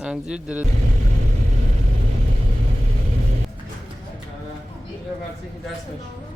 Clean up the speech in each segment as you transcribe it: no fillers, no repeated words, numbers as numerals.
انجیر درست یا برسی که دست میشه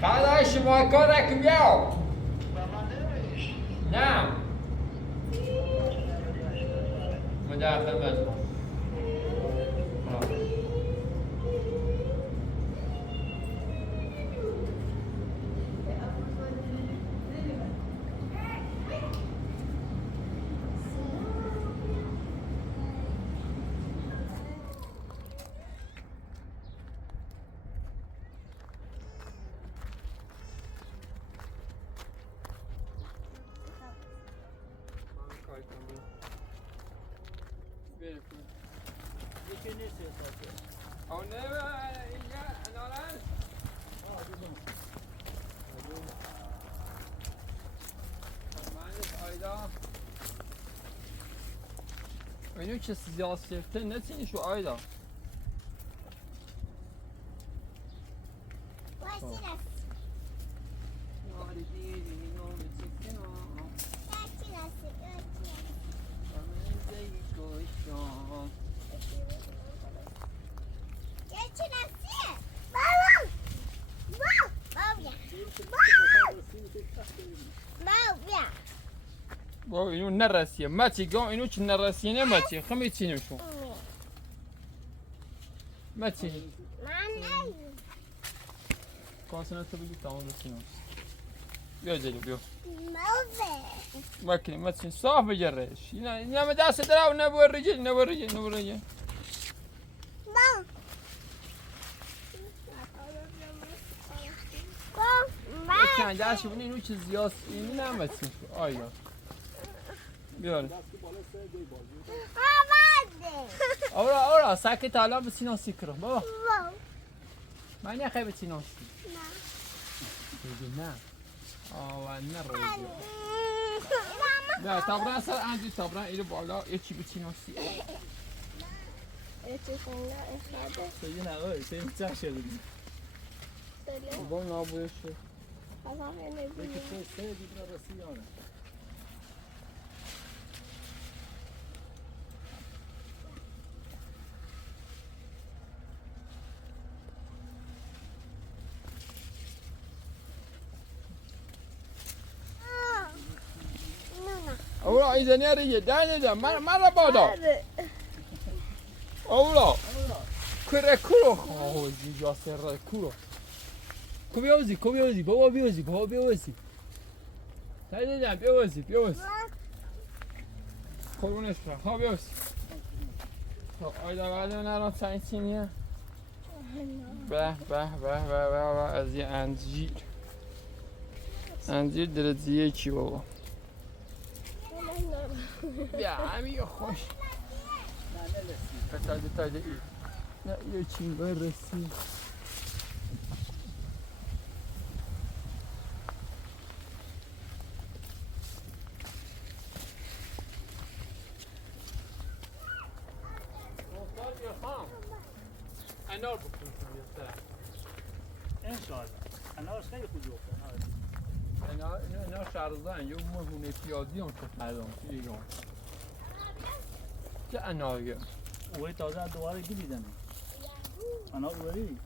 فعلا شما کارک بیاو نه مداخل اینو چه سیاسته نتینی شو آیدا بابا اینو نرسیه ماتی گو اینو چه نرسیه نه ماتی خمی چینشون ماتی من کاسه تو بگی تمام بسینم بیا جلو بیا ماکی ماتی صاف بجرش اینا ما دست درا و نبور رجل ماکی داشت ببین اینو چه زیاست این نماتی آیا بیار اورا ساکت حالا به سینه سیکرو بابا من نخوای به سینه نه آه نه روی نه تابران سر انجی تابران ایرو بالا یه چی به سینه سی یه چی کنگه اخلاده سیگه نگاه سیگه چه شده بابا نابویش شد خواهم نبینیم یکی سه دیگر رسی یانه اورا ایزنی ریه دنیا من را بادا اورا کره کرو خواه جا سر کرو کو بیوزی بابا بیوزی دنیا بیوزی قربونش را خواه بیوزی آیدا بعد نرم سنگینیه به از یه انجیر درزیه چی بابا بیا همین خوش تازه ای نه یه چی برسی انار بکنیم انشالله انارش خیلی خوبی اینا شهرزن یه مهمونه پیازی هم که مردم چه اناریه اوه تازه دوباره گلی میزنه انا اوری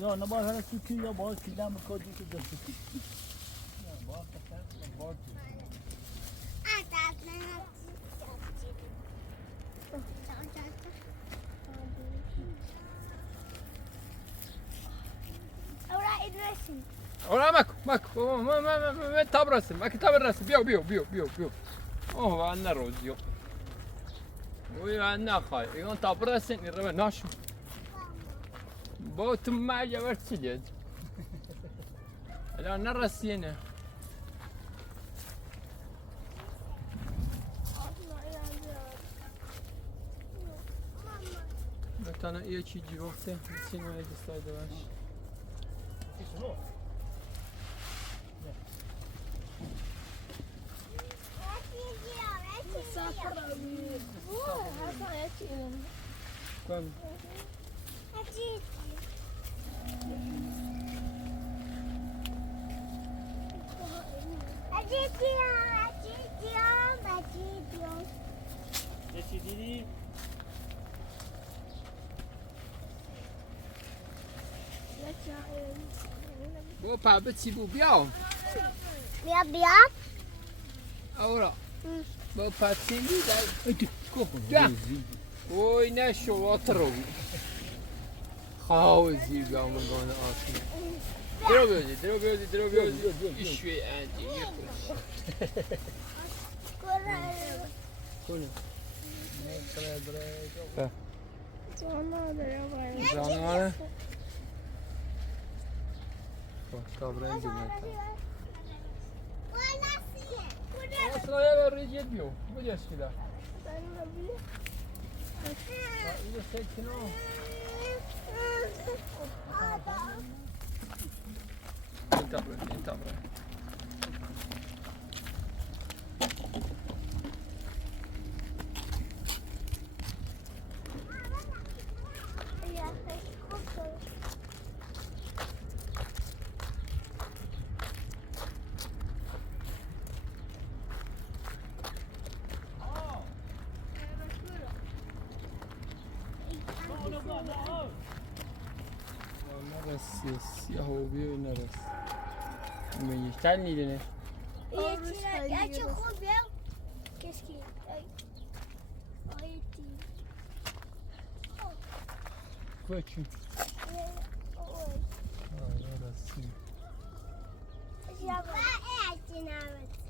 یا نباید هر سوتی یا باید کلام کردی که دستی یا باید کسر باید ورا ماكو ما تاب رسم ما كتاب الرسم بيو اوه عندنا روزيو وعندنا خاي يقول تاب رسم يرمى ناشو بوت ما جبرت سجد الان نرسينا انا یه چیزی گفته سینو دستایده باش Quando? Decididi Vou para beti bubiao. بیا Ora. Vou para cima dai. corro. Já. Oi, ne شو واترو. خوازی بیام گونه آسون. درو بیادی. ایشوی اندی یکوش. کنه. جانوره. تا برای جمعه. اصلا یه ریجید بیو. بودیش کلا. اینو سکنو. Entra bro. سیاه و بیو این نرس من یکتر نیدنه یه چی خوب بیا کشکی آیتی کوچی رسی یا با ایتی نمیتی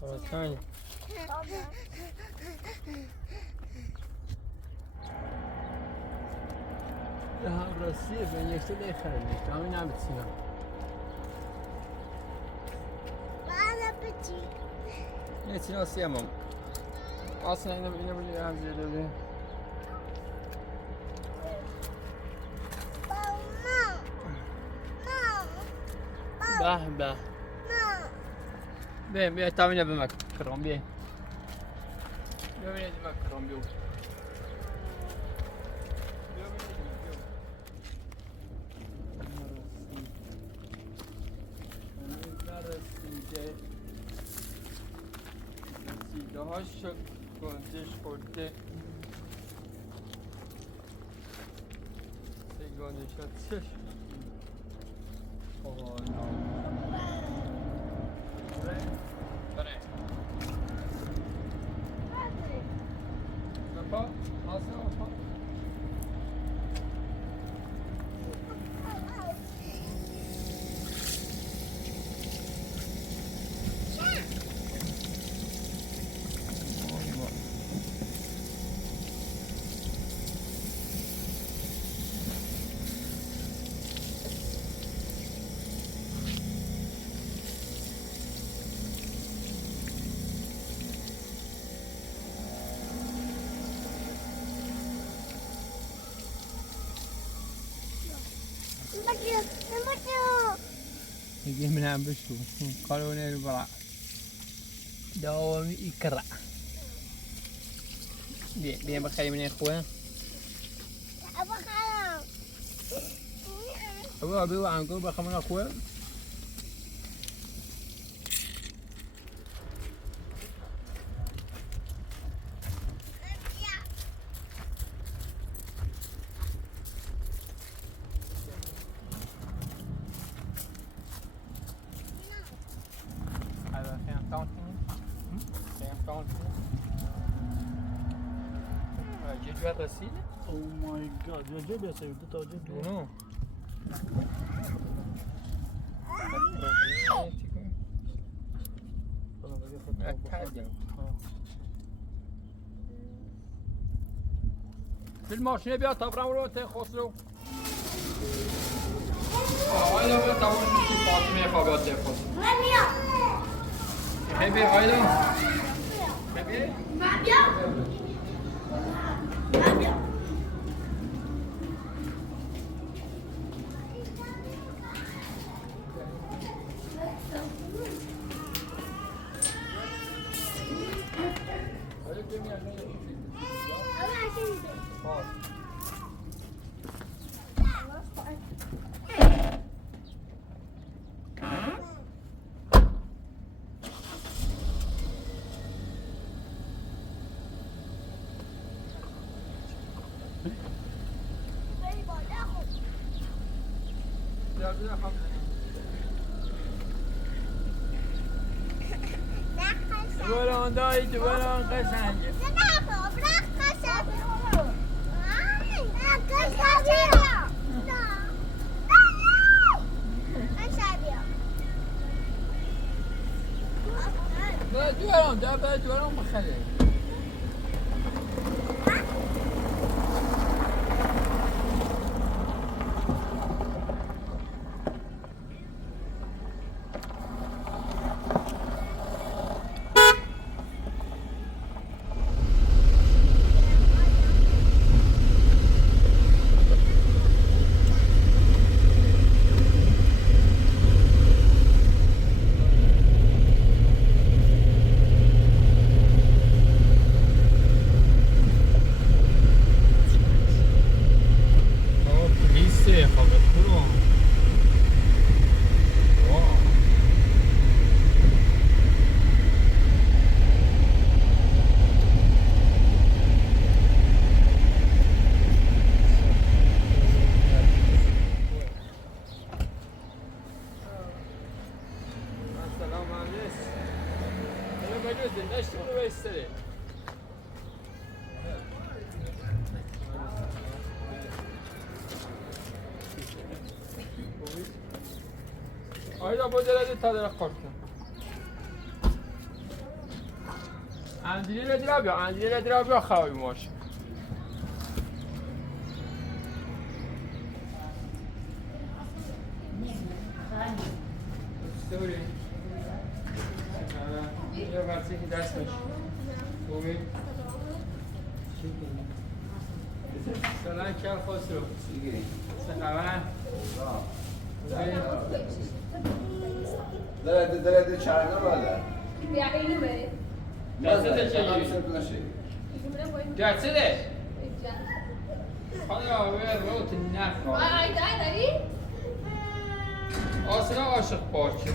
خواستانی ده هم راستیه به یکتا نخرم یکتا همین نمیتونم یه چی ناسی هم اصلا اینو بلی هم زیاده ده به بیا تا اینو به مکرم بیا بیا مکرم بیو هاش گنجش خورده سگانش هستش بره بپا آسه بپا يجي من عم بشو قالوا لي البراء داوم يكرع بيا بخلي من اخوان ابو عم قول بخلي من اخوان رسيدة؟ او ماي جاد يا جد يا سيدي توجد نو في الماشينة بيا طبعا ولو تخصو هايلا بيا طبعا شو فاطمة خابيات تخصو حبي هايلا حبي دوالان دایی دوالان قشنگه دوالان دا دوالان مخله Ayda bu derece tadına korktum. Andiliyle dirab ya, andiliyle dirab ya xavi moş. Sorry. Ya varsa ki ders baş. Bugün. Selam kâr khosro. Selam. درد چرنا بالا بیا اینو بری دسته چه دسته حالا ویر روت نخوا آی داری؟ آسنا عاشق باشه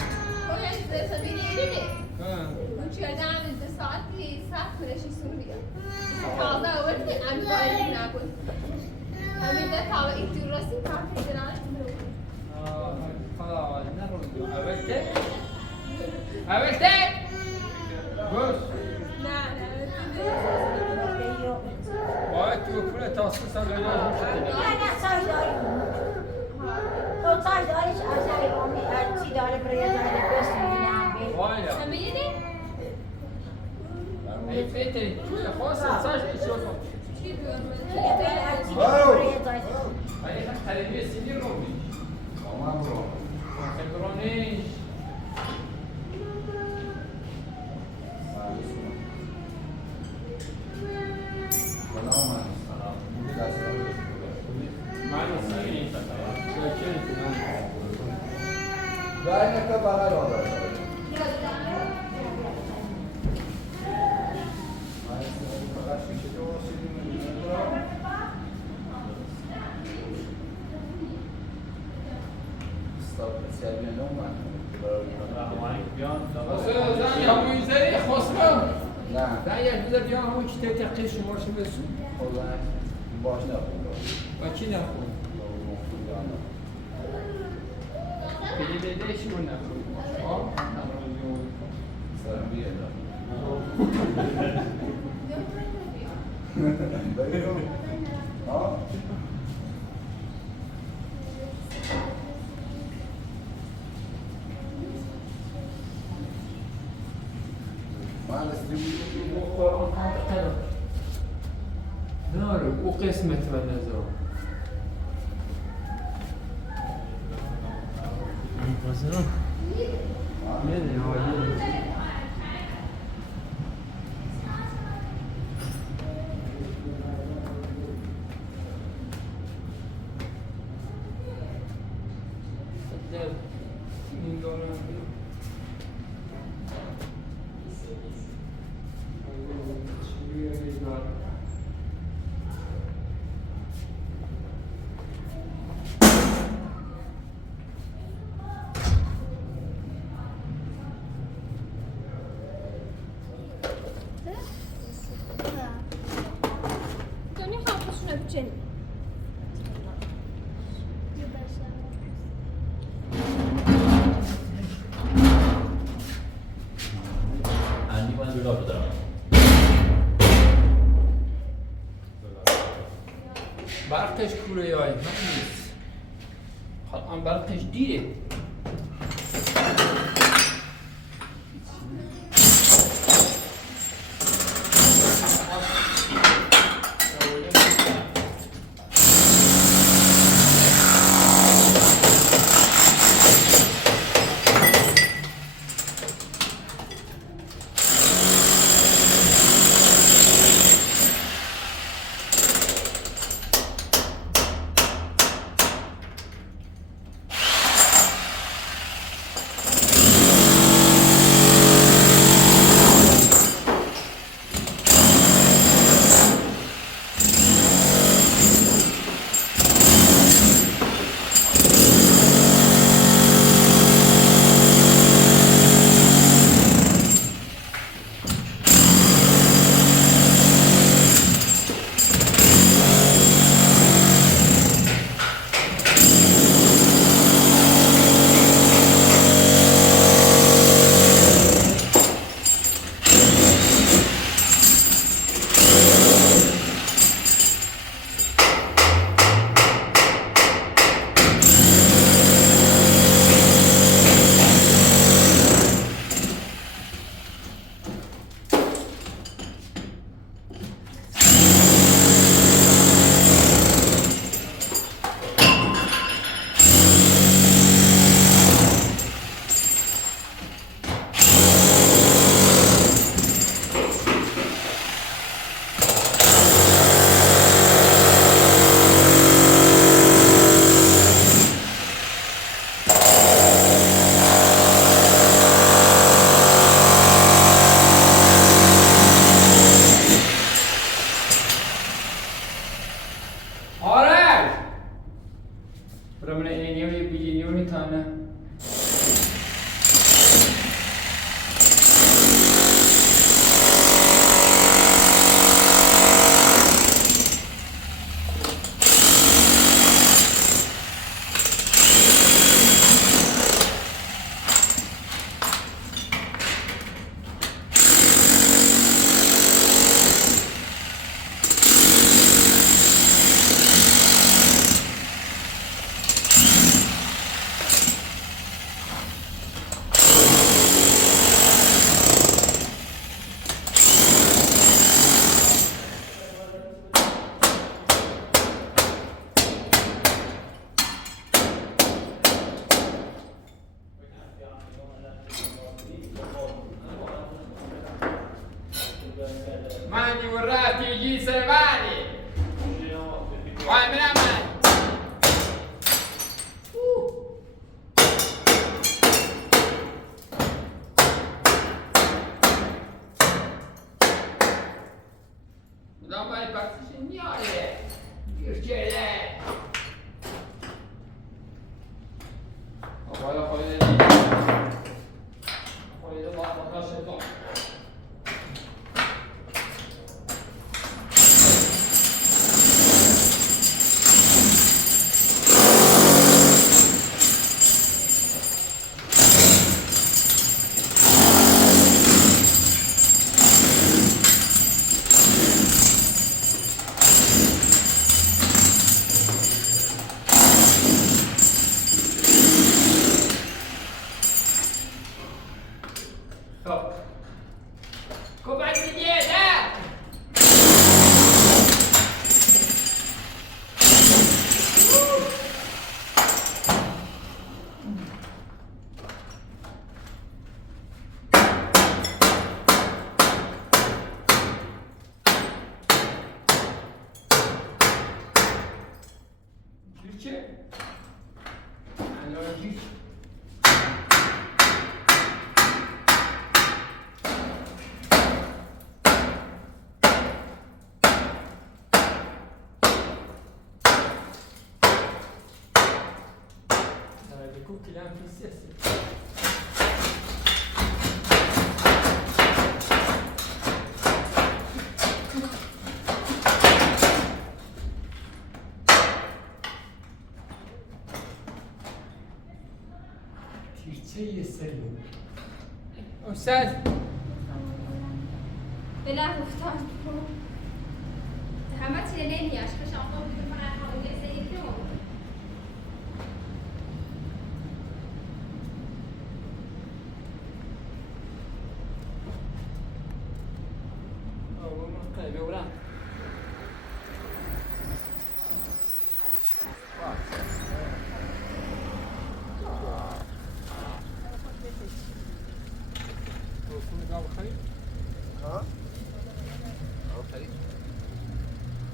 باید بسازی نیری ها اون چیه دارم ساعتی سخت کنشی سوریا تازه آوردی امی باید نبود امی ده تاوه این جور رسی کافی درانش خلاص نرو اولته اولته بس نه باید تو کنه تاسوس هم لیلا نه سای داری تو سای داریش از ایرانی از چی داره برای داره بست میگم وایا نمیدی؟ ای فیتری خواست ساش بشو چی بیارم؟ از چی برای داره ای خریدی سینی رو می تمام رو خبرانیش سلام من سینی شاکر Zulaikha ka bana oldu. زن یا مویزه خسرو نه زن یک بیزه بیا همون که تقیه شمارشو بسون خدا باش نخون و کی نخون پیلی بیده شما نخون سرم بیاد ها داره او قسمت و نظام میدونی حالی این دارم دنیا خواهدشون بچنی عندي ما نقدر نقدر برقش کوره های من نیست هم برقش دیره Mani vorrati gli servali. Vai, me la mano. هیچ كلام في السياسة تيرتي السلم أستاذ بلا مفتاح همت ليلي عشان شامبو بتفرع حوالي زي كده بيوران ها؟ أو خليج؟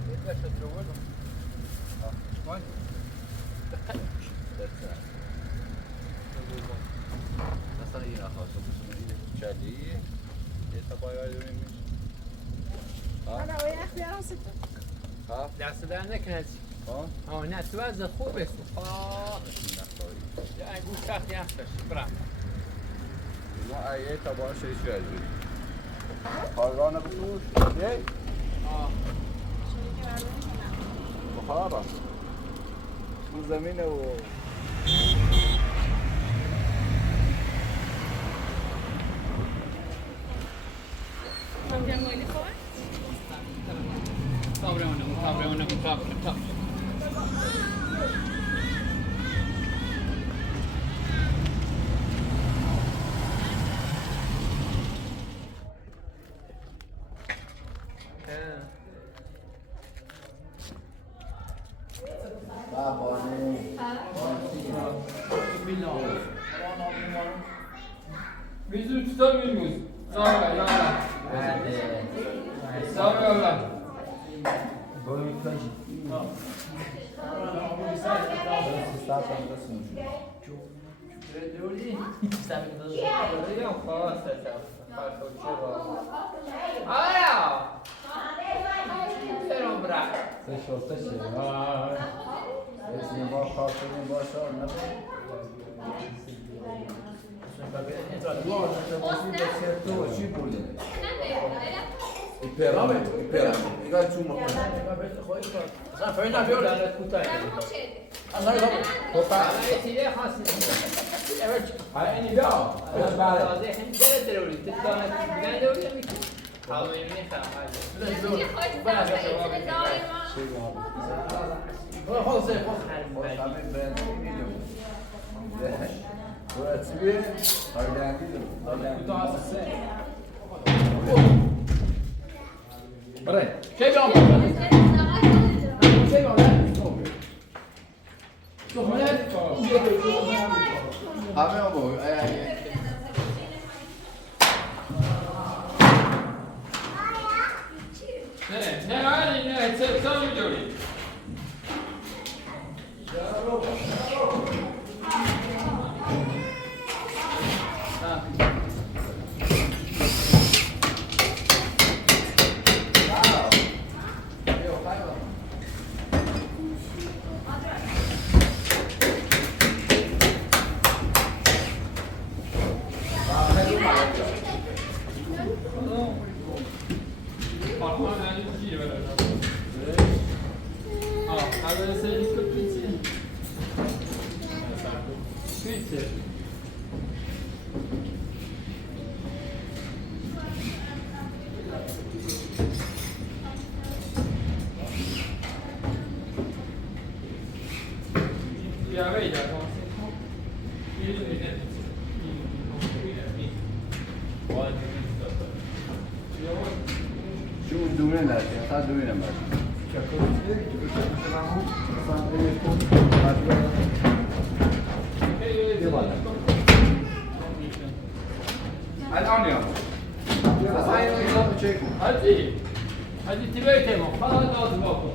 إيه بس تروله؟ وين؟ مثلا این آخر تو شدی یه تبایی داریم أنا وياك يا راسك. ها دست در نکنه ها نه تو از خوب است یه انگوش سخت یخش برم ما ایه تبایی شدی شدی کارگاه نبود یه بخارا تو زمینه و صبر Bizi tutamıyor muyuz? Sağ ol, sağ ol Allah. Hadi tibet temo, fala da zboko.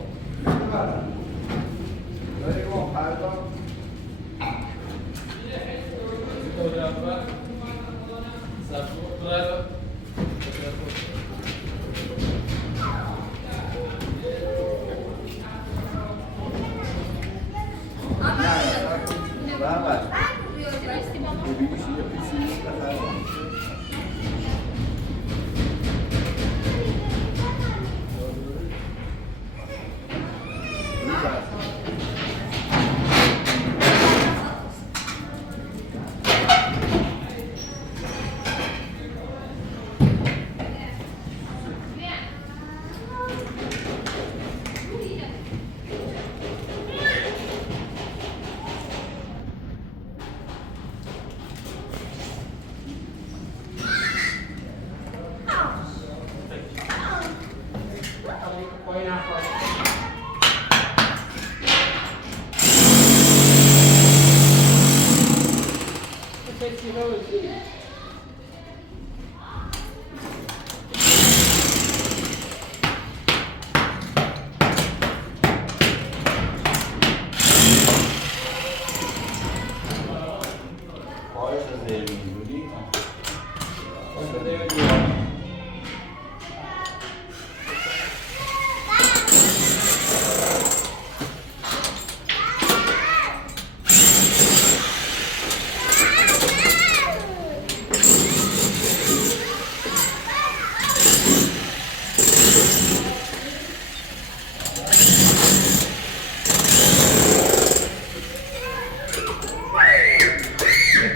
بیار بایستی ماما.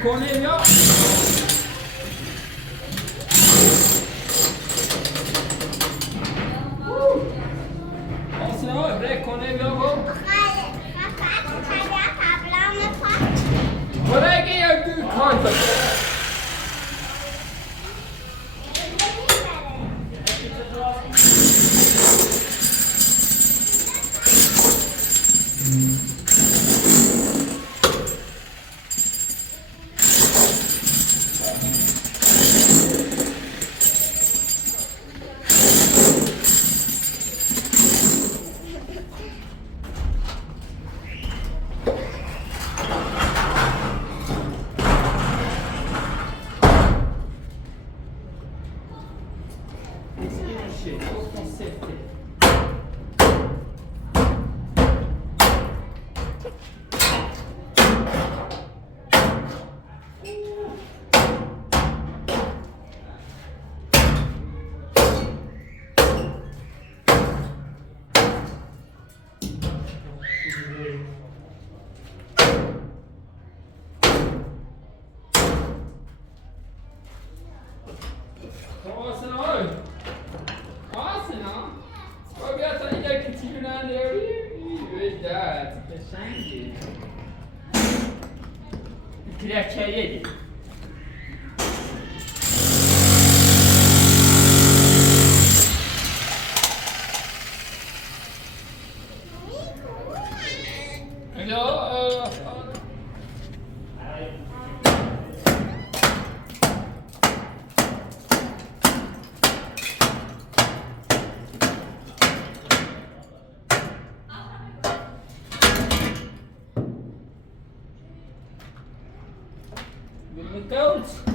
Cornelio. Aslında öyle Cornelio bu. Buraya geldi kartı. Kraliçeye Hello. Goats.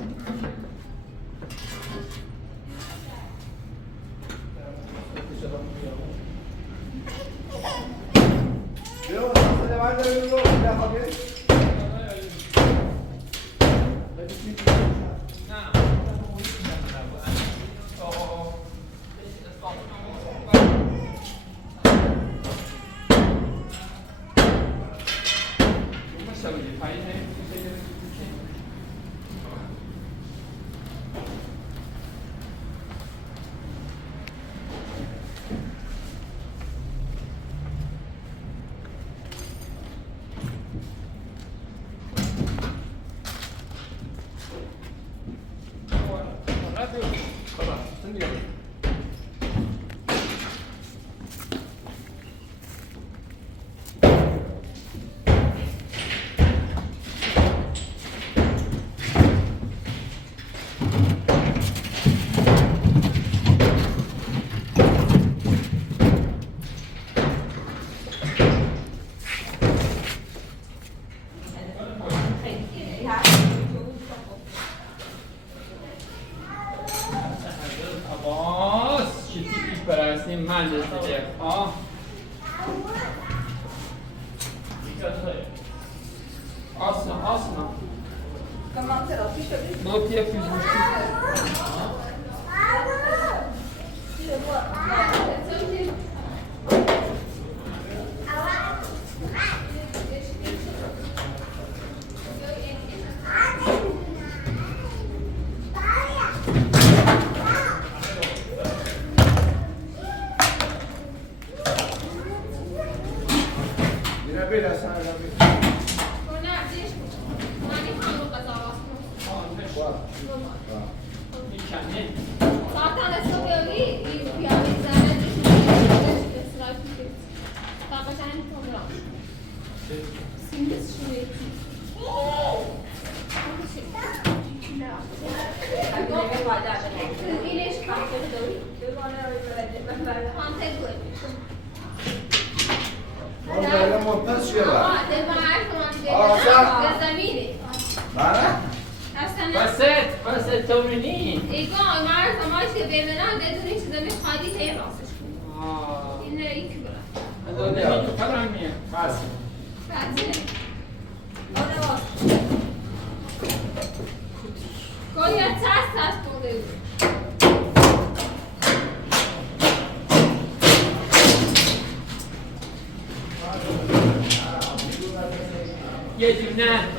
Awesome. Non ti è più giusto. بس التمرين ايوه ما عارفه ماشيه بيمنا بدون چیزا میخوادی هی راستش کن این يكبر هذول اللي فرعمية بس بعدين كل تاس طولي يدنا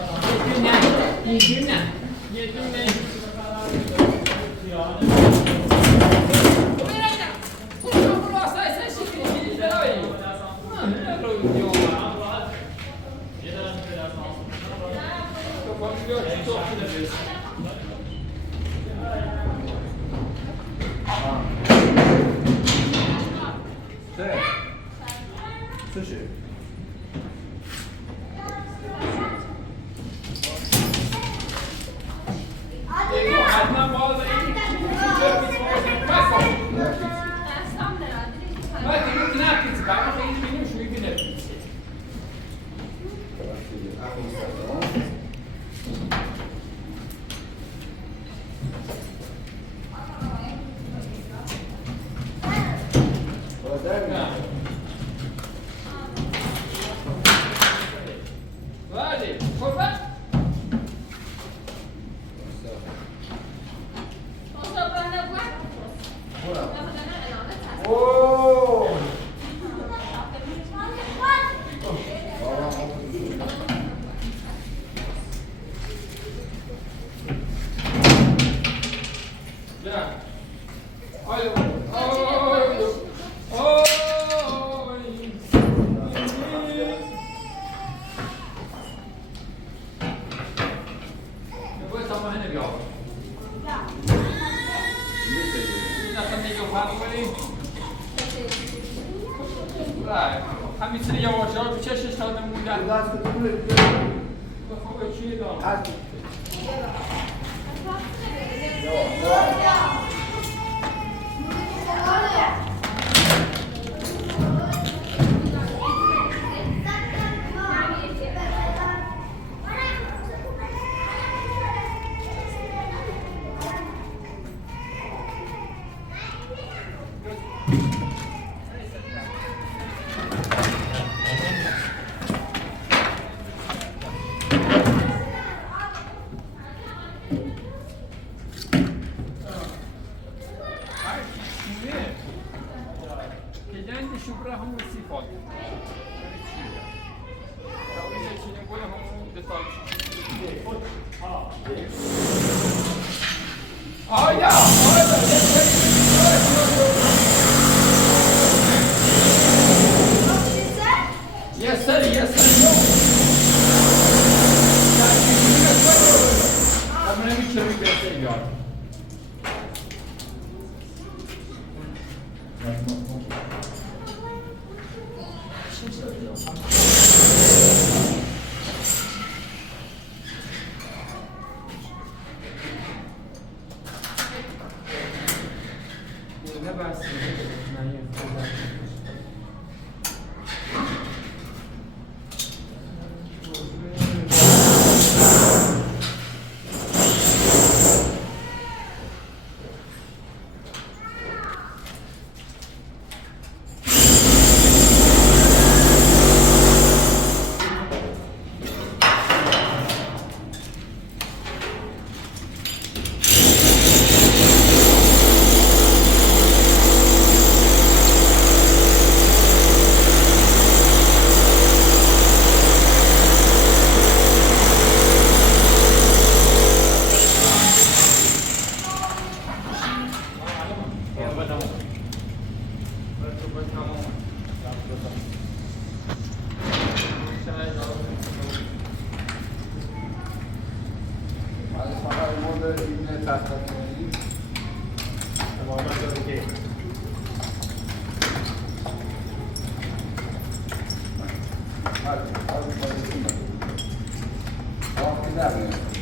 همینطوری یواش یواش به چشش داده موندن خوبه چیه دارم از فقط مورد این تخت کنید تماما داره که وقتی در میاد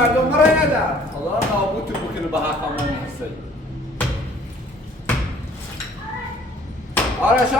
مردم را ندار خدا نابود بکنه به حقمون هستی آرش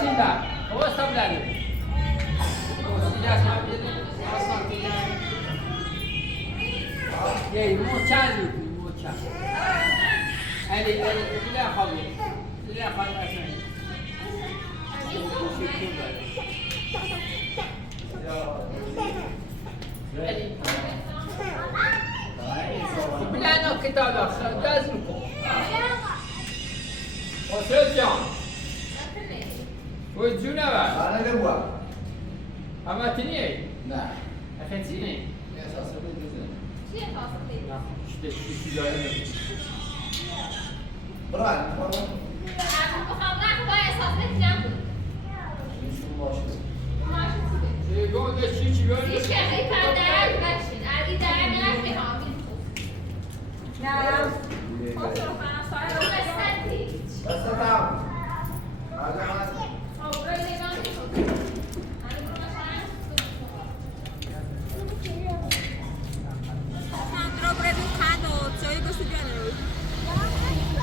Sinda, vamos estar olhando. یه محکم میکنی محکم علی بلا خواهی بلا خواهی اصلا بلا نو کتاب اخر جاز میکن حسین جان وید جونه بر أنا لبوا اما تنیه نعم اخی تینیه يا أساس بدي چیه فاصله؟ بران بران بخوام رفت با احساس نکنم شو ماشي ماشي گوده چی بیاری؟ هیچ کسی پردرد بشین علی در نمیخوام نه بس تعال هذا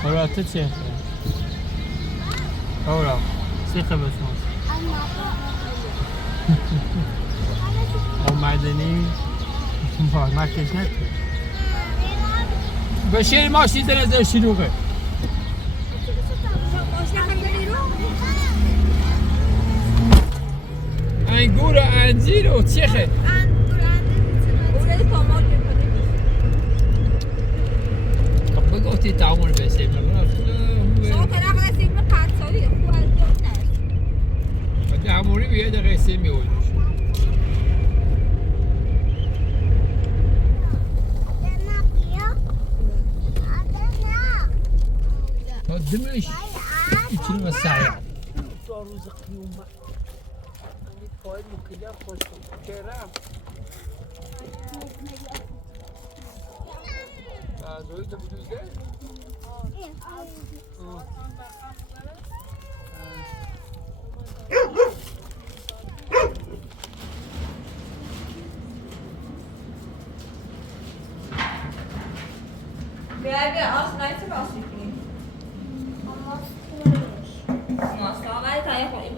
Ora, te c'è. Ora, si خبر شما. اومدنی مارکت نه. بشیر ماشین نظر شلوغه. انگور و انجیر و چیخه؟ بگوتی تعامل بسیم تعاملی بیاد قصه میوجود دمش چی مساعد روز قیومت پای مکلم خوش کرم زوی تو بدوزده Bebe, asla ise bahsettiğin. Asla gayet ayak olayım.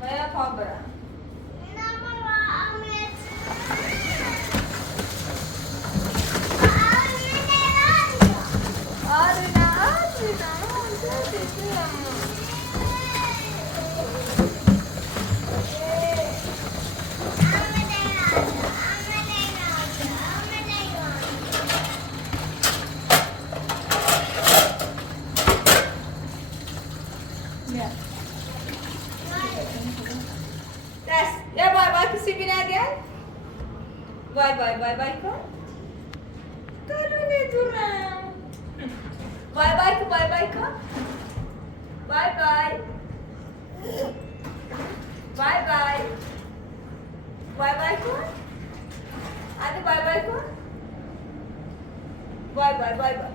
Bayağı pabra. Bye bye bye bye kau. Kalau ni turun. Bye bye kau bye bye kau. Bye bye. Bye bye. Bye bye kau. Ada bye bye kau. Bye bye bye bye.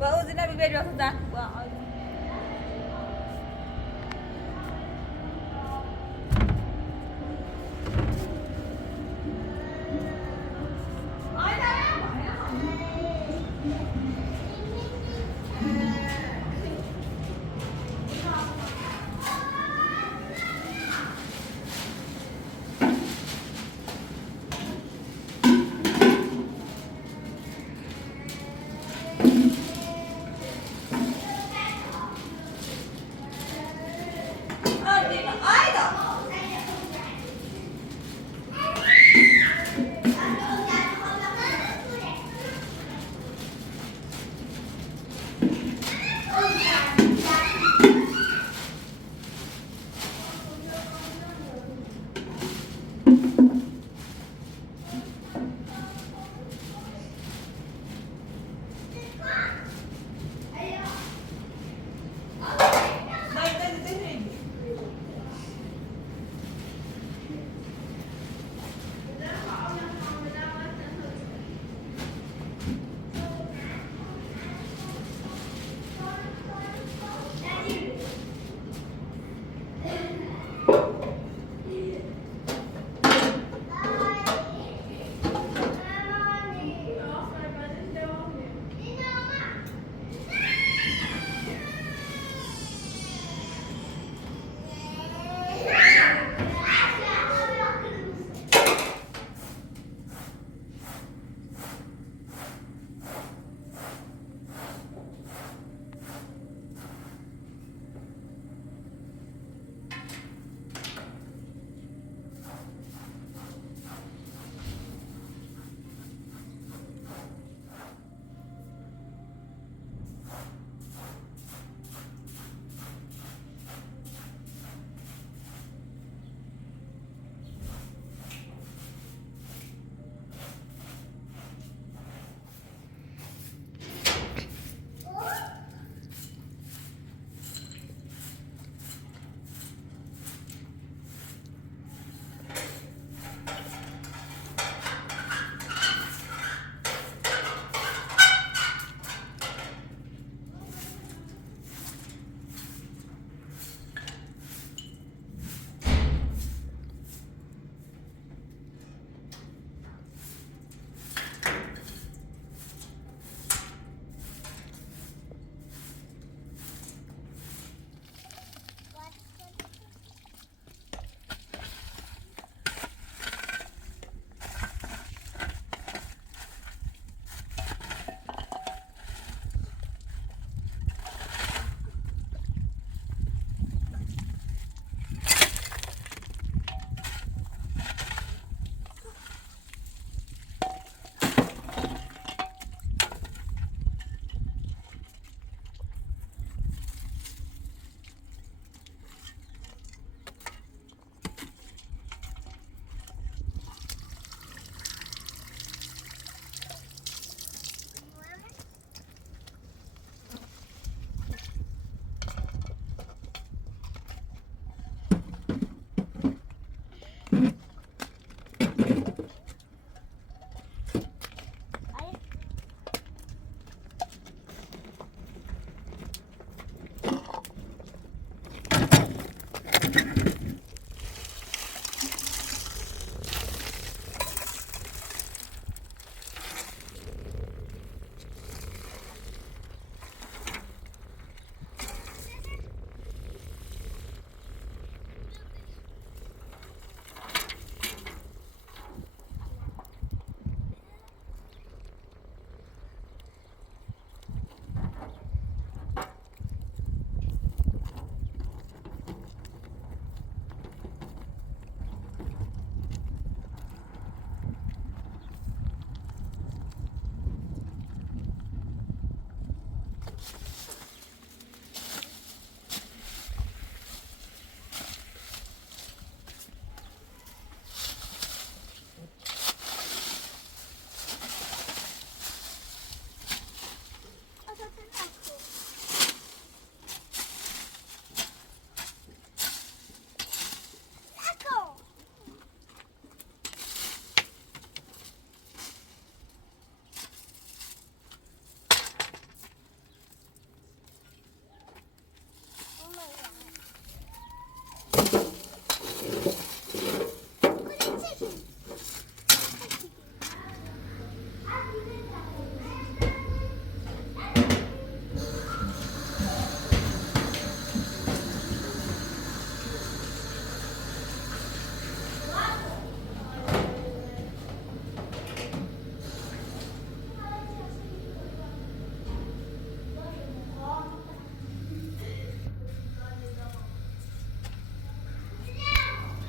Baru nak beli dua sudah.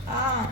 Ah.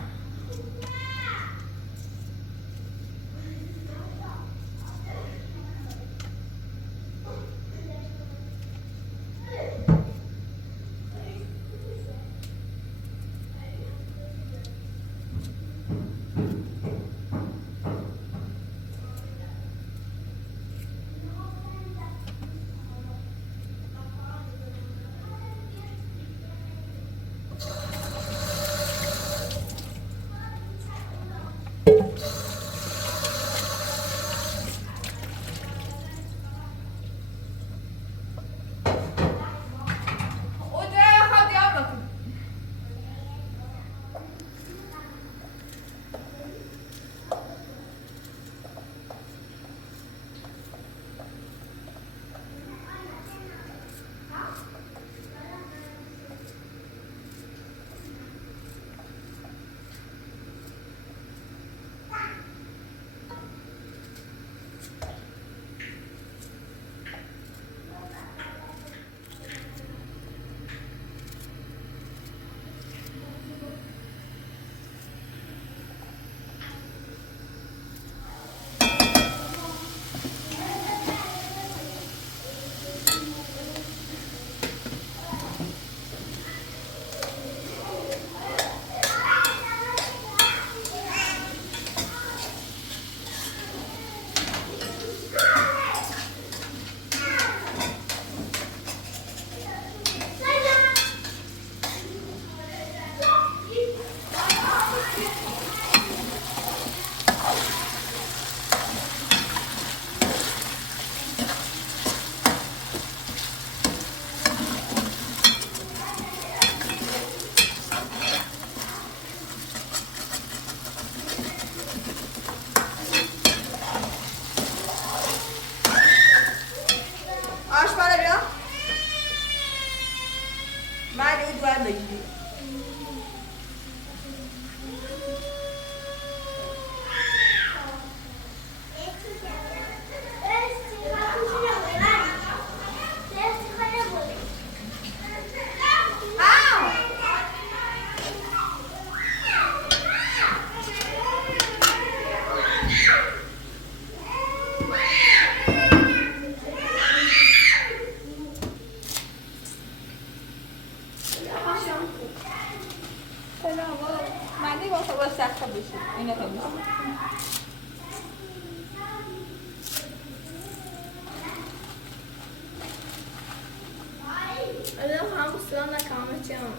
الان hamstrarna kommer till honom.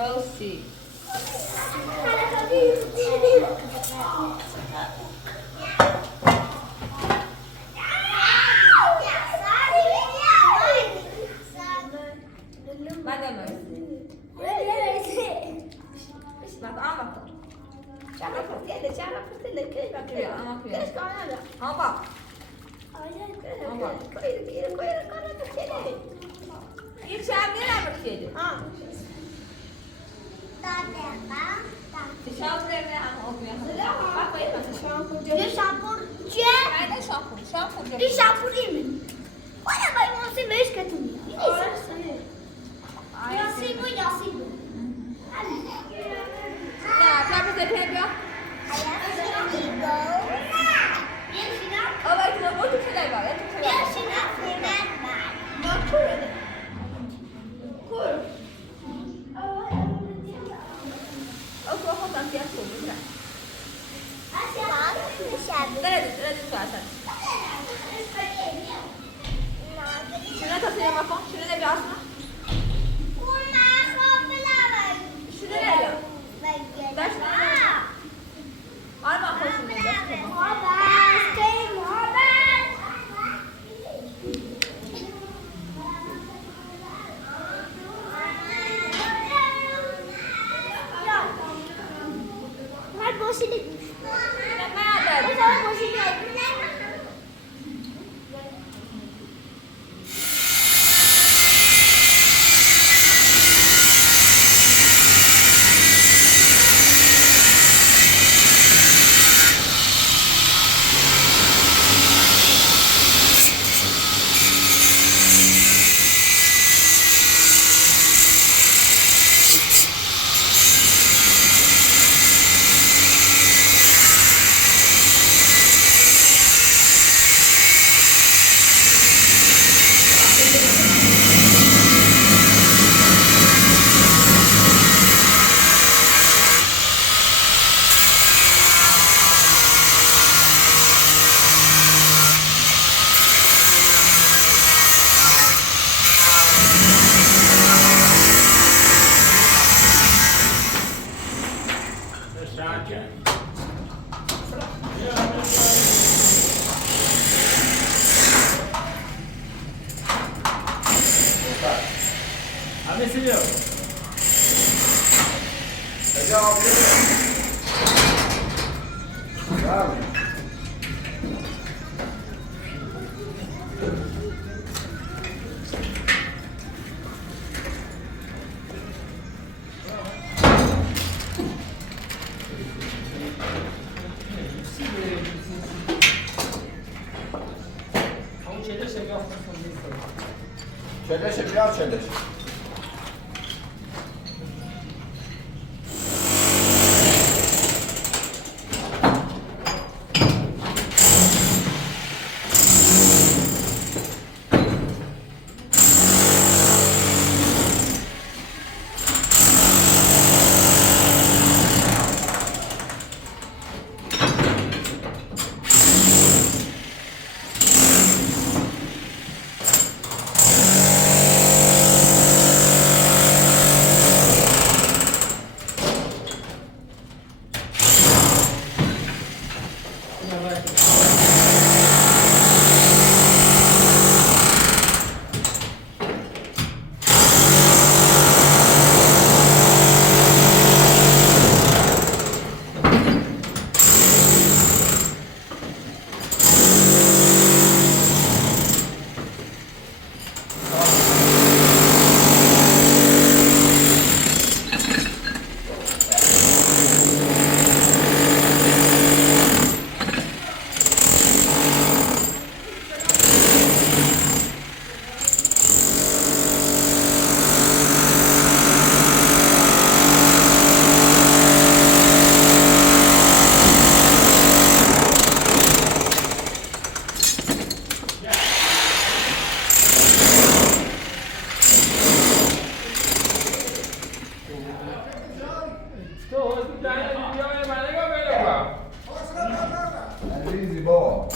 Oh, see. Çeleşe biraz çeleş. Easy ball.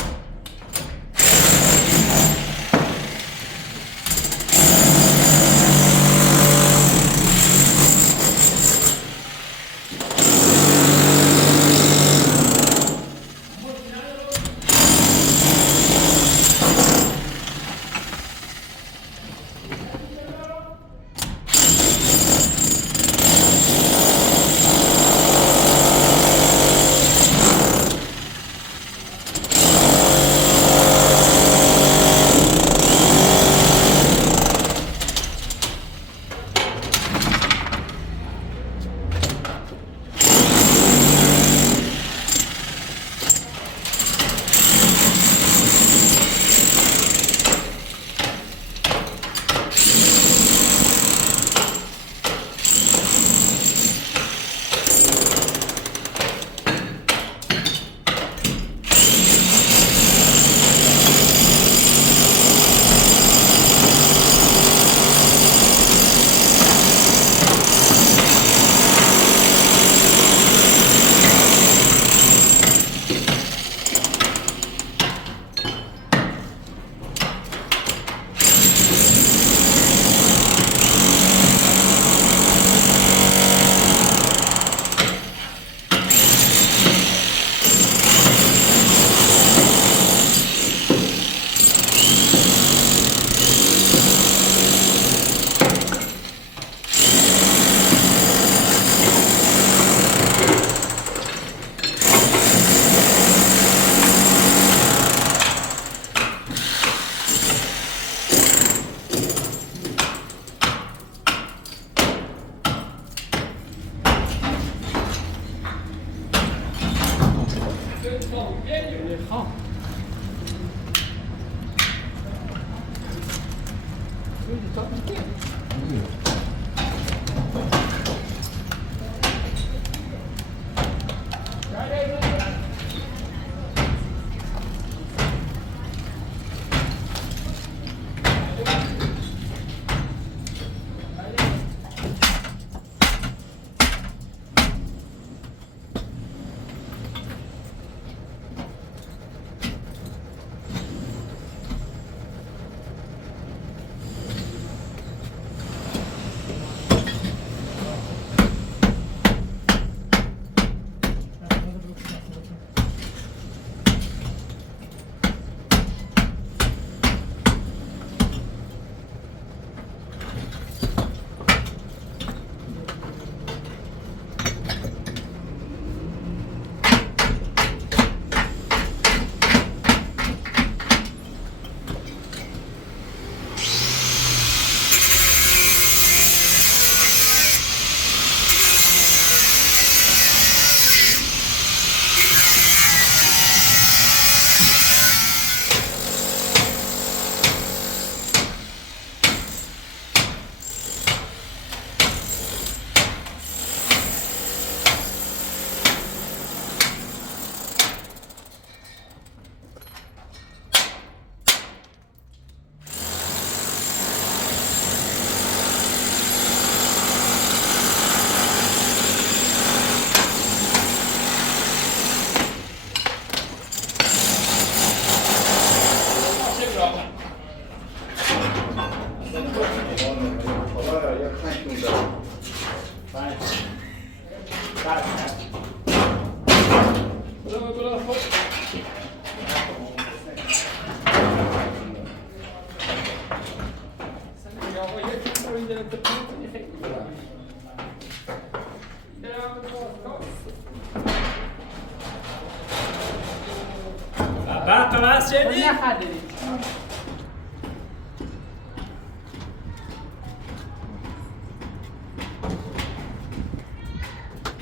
بقى قواس شدی؟ نخدیدی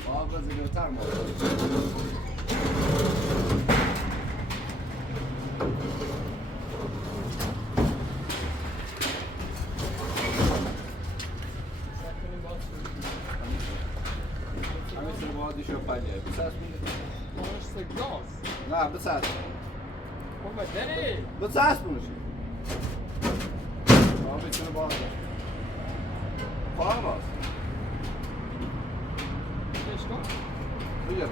آقا زیرتر ما همه سر بادی شو پلیه بساس درست گاز نه بساس بابا داری بساس بونشی همه سر بادی پاهم هست چش کن بگیر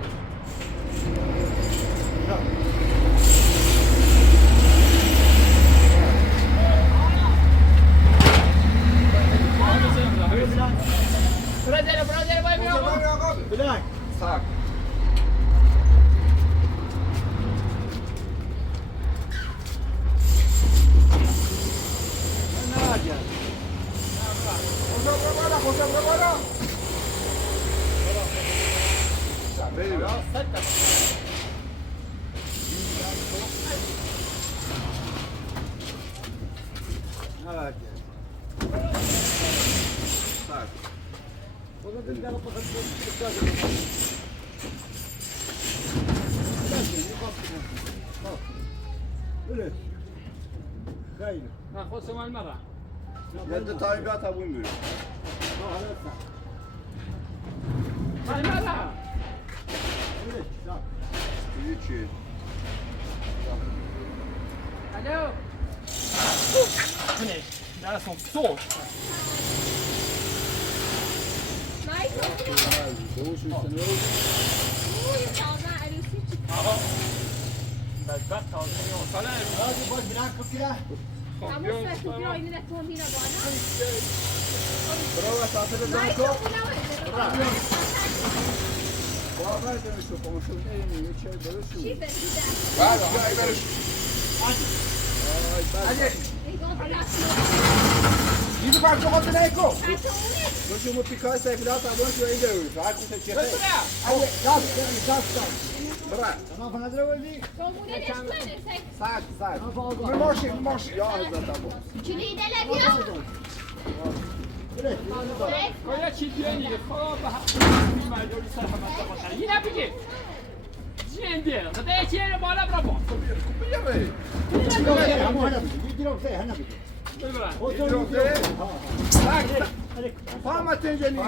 برادر بای بیا آقا بلک ساک بریم ساک خیلی من خواستم المرة یه تایی بیا تا بویم بریم المرة دیگه چیه؟ الو هني där som så Nej, بدبخت ها ساله باید بلک بکیره برو ساعت بزن تو باور دانشو کمشون اینی چه برشون بله های برش Dico faccio quanto lei co? Non c'è un piccolo stai filato a buon suo idea, fa cosa c'è. Bra. انا فنادر ولدی Sai. Mi mosci, ja, da bu. باید چی بیانی خب مردم سر همه باشه یه نبیگی جنده ده چیه بالا برا با Bia bem. همو هنا بگی دیرو سه هنا بگی ببرن Sai. Fama tem geni.